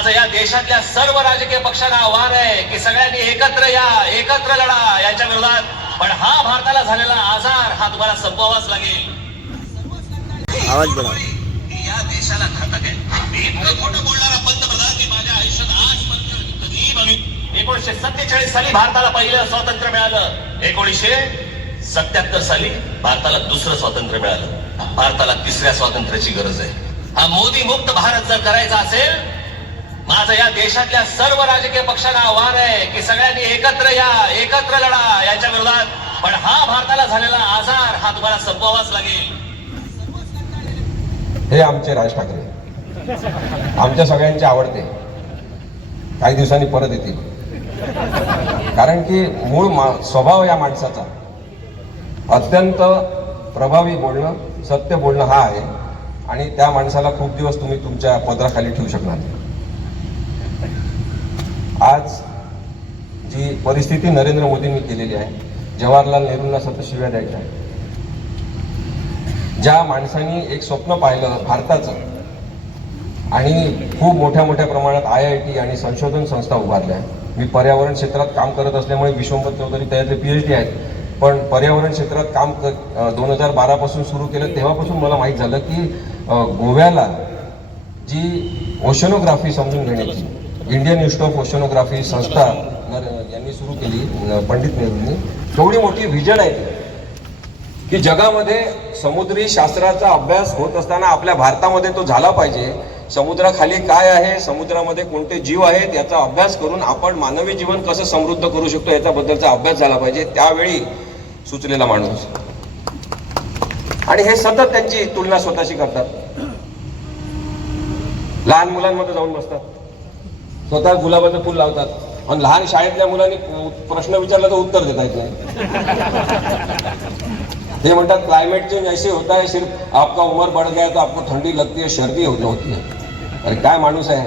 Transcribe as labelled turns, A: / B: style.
A: माझं या देशातल्या सर्व राजकीय पक्षांना आव्हान आहे की सगळ्यांनी एकत्र या एकत्र लढा यांच्या विरोधात. पण हा भारताला झालेला आजार हा तुम्हाला संपवावाच लागेल.
B: आवाज बढा
A: या देशाला घातक आहे. मी इतकं खोटं बोलणारा पंतप्रधान की माझ्या आयुष्यात आजपर्यंत कधीही बघितलं एकोणीसशे सत्तेचाळीस साली भारताला पहिलं स्वातंत्र्य मिळालं. एकोणीसशे सत्याहत्तर साली भारताला दुसरं स्वातंत्र्य मिळालं. भारताला तिसऱ्या स्वातंत्र्याची गरज आहे. हा मोदी मुक्त भारत जर करायचा असेल माझं या देशातल्या सर्व राजकीय पक्षांना आव्हान आहे की सगळ्यांनी एकत्र या एकत्र लढा याच्या विरोधात. पण हा भारताला झालेला आजार हा तुम्हाला संपवावाच लागेल.
C: हे आमचे राज ठाकरे. आमच्या सगळ्यांचे आवडते. काही दिवसांनी परत येतील. कारण की मूळ मा स्वभाव या माणसाचा. अत्यंत प्रभावी बोलणं सत्य बोलणं हा आहे. आणि त्या माणसाला खूप दिवस तुम्ही तुमच्या पदराखाली ठेवू शकणार नाही. आज जी परिस्थिती नरेंद्र मोदींनी केलेली आहे जवाहरलाल नेहरूंना सतत शिव्या द्यायच्या आहे ज्या माणसांनी एक स्वप्न पाहिलं भारताचं आणि खूप मोठ्या मोठ्या प्रमाणात आय आय टी आणि संशोधन संस्था उभारल्या मी पर्यावरण क्षेत्रात काम करत असल्यामुळे विश्वंभर चौधरी त्यातले पी एच डी आहेत. पण पर्यावरण क्षेत्रात काम दोन हजार बारापासून सुरू केलं तेव्हापासून मला माहीत झालं की गोव्याला जी ओशनोग्राफी समजून घेण्याची इंडियन इन्स्टिट्यूट ऑफ ओशनोग्राफी संस्था यांनी सुरू केली पंडित नेहरूंनी तेवढी मोठी व्हिजन आहे की जगामध्ये समुद्री शास्त्राचा अभ्यास होत असताना आपल्या भारतामध्ये तो झाला पाहिजे. समुद्राखाली काय आहे समुद्रामध्ये कोणते जीव आहेत याचा अभ्यास करून आपण मानवी जीवन कसं समृद्ध करू शकतो याच्याबद्दलचा अभ्यास झाला पाहिजे त्यावेळी सुचलेला माणूस. आणि हे सतत त्यांची तुलना स्वतःशी करतात. लहान मुलांमध्ये जाऊन बसतात. स्वतः गुलाबाचं फुल लावतात. आणि लहान शाळेतल्या मुलांनी प्रश्न विचारला तर उत्तर देता येत नाही. ते म्हणतात क्लायमेट चेंज ऐसे होता है सिर्फ आपका उमर बढ़ गया तो आपको थंडी लगती है सर्दी होती है. अरे काय माणूस आहे?